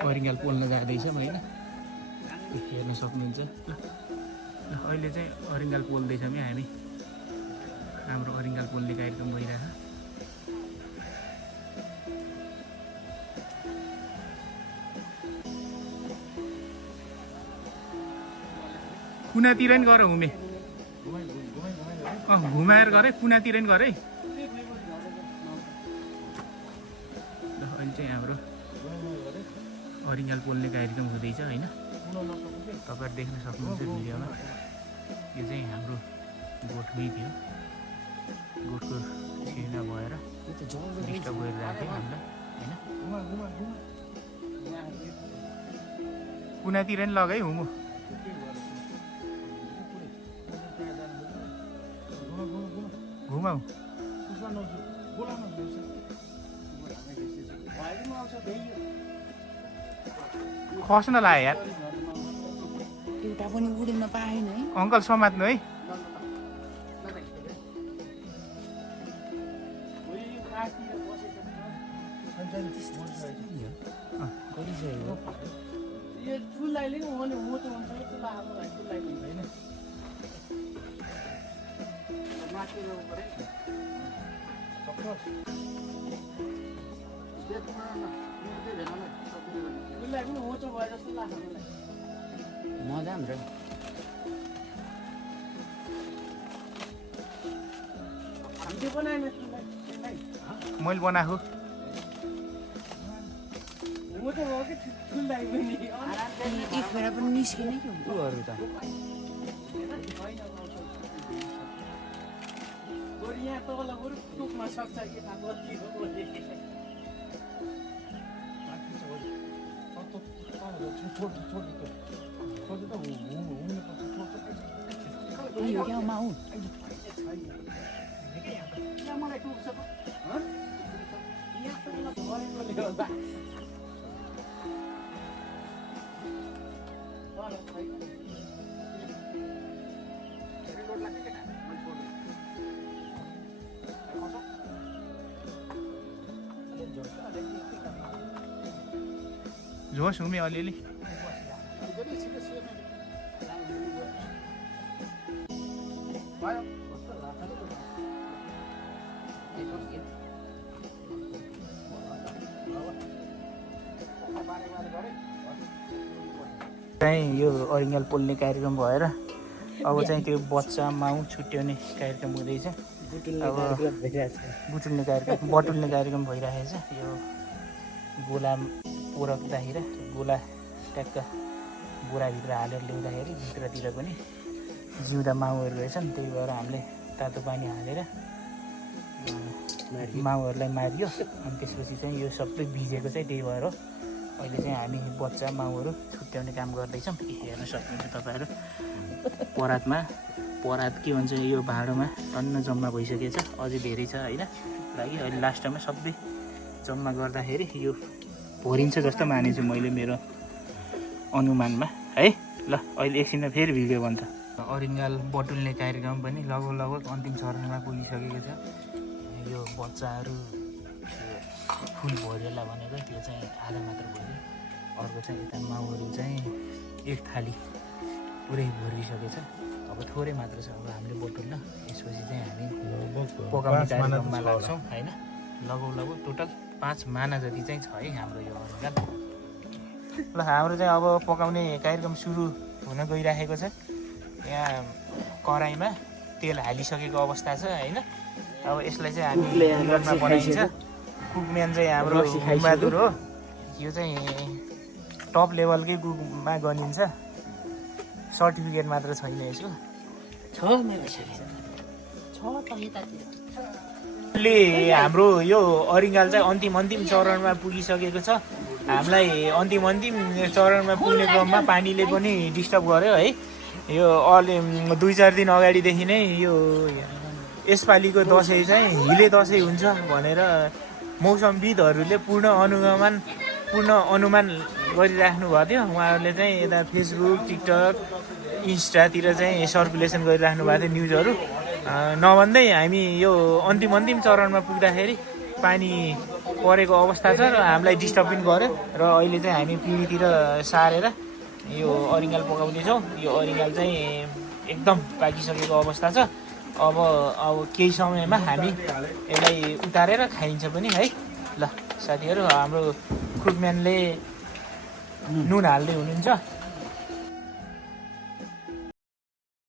अरिङ्गाल पोल्न जाँदैछौँ होइन, हेर्न सक्नुहुन्छ। अहिले चाहिँ अरिङ्गाल पोल्दैछौँ है हामी, हाम्रो अरिङ्गाल पोल्ने कार्यक्रम भइरहेछ। कुनातिर नि गर हुमे, घुमाएर गरे, कुनातिर नि गरे। अहिले चाहिँ हाम्रो अरिङ्गाल पोल्ने कार्यक्रम हुँदैछ होइन, तपाईँहरू देख्न सक्नुहुन्छ भिडियोमा। यो चाहिँ हाम्रो गोठमै थियो, गोठको छेउमा भएर डिस्टर्ब गरिरहेको थियो हामीलाई होइन। कुनातिर नि लग है हुमु, घुमाऊ खस्न लाग्यो यार, एउटा पनि उड्न पाएन है। अङ्कल समात्नु है। मजा हुन्छ मैले बनाएको एक बेला पनि निस्किने कि उहरू त झोस हुमे अलिअलि। चाहिँ यो अरिङ्गाल पोल्ने कार्यक्रम भएर अब चाहिँ त्यो बच्चा माउ छुट्याउने कार्यक्रम हुँदैछ। अब बुटुल्ने कार्यक्रम बटुल्ने कार्यक्रम भइरहेछ। यो गोला पोरक्दाखेरि गोला ट्याक्क बोराभित्र हालेर ल्याउँदाखेरि भित्रतिर पनि जिउँदा माउहरू रहेछन्, त्यही भएर हामीले तातो पानी हालेर माउहरूलाई मारियो। अनि त्यसपछि चाहिँ यो सबै भिजेको चाहिँ त्यही भएर अहिले चाहिँ हामी बच्चा माउहरू छुट्याउने काम गर्दैछौँ। हेर्न सक्नुहुन्छ तपाईँहरू परातमा, परात के भन्छ यो भाँडोमा टन्न जम्मा भइसकेछ, अझै धेरै छ होइन लागि। अहिले लास्टमा सबै जम्मा गर्दाखेरि यो भरिन्छ जस्तो मानेछु मैले मेरो अनुमानमा है। ल अहिले एकछिनमा फेरि भिडियो बन्छ। अरिङ्गाल बटुल्ने कार्यक्रम पनि लगभग अन्तिम चरणमा पुगिसकेको छ। यो बच्चाहरू फुल भरिएला भनेको त्यो चाहिँ आधा मात्र भर्यो, अर्को चाहिँ यता माउहरू चाहिँ एक थाली पुरै भरिसकेछ। अब थोरै मात्र छ, अब हामीले बटुल्न यसपछि चाहिँ हामी पकाउने कार्यक्रममा लाग्छौँ होइन। लगभग टोटल 5 माना जति चाहिँ छ है हाम्रो यो अरिङ्गाल। ल हाम्रो चाहिँ अब पकाउने कार्यक्रम सुरु हुन गइराखेको छ। यहाँ कराईमा तेल हालिसकेको अवस्था छ होइन। अब यसलाई चाहिँ हामी मिलनमा बनाइन्छ। कुकम्यान चाहिँ हाम्रो बहादुर हो, यो चाहिँ टप लेभलकै कुकमा गनिन्छ। सर्टिफिकेट मात्र छैन यसको, हाम्रो यो अरिङ्गाल चाहिँ अन्तिम चरणमा पुगिसकेको छ। हामीलाई अन्तिम चरणमा पुग्ने क्रममा पानीले पनि डिस्टर्ब गर्यो है। यो अलि 2-4 दिन अगाडिदेखि नै यो यसपालिको दसैँ चाहिँ हिले दसैँ हुन्छ भनेर मौसमविदहरूले पूर्ण अनुमान गरिराख्नु भएको थियो। उहाँहरूले चाहिँ यता फेसबुक, टिकटक, इन्स्टातिर चाहिँ सर्कुलेसन गरिराख्नु भएको थियो न्युजहरू। नभन्दै हामी यो अन्तिम चरणमा पुग्दाखेरि पानी परेको अवस्था छ र हामीलाई डिस्टर्ब पनि गर्यो र अहिले चाहिँ हामी पिँढीतिर सारेर यो अरिङ्गाल पकाउँदैछौँ। यो अरिङ्गाल चाहिँ एकदम पाकिसकेको अवस्था छ। अब केही समयमा हामी यसलाई उतारेर खाइन्छ पनि है। ल साथीहरू हाम्रो कुकम्यानले नुन हाल्दै हुनुहुन्छ।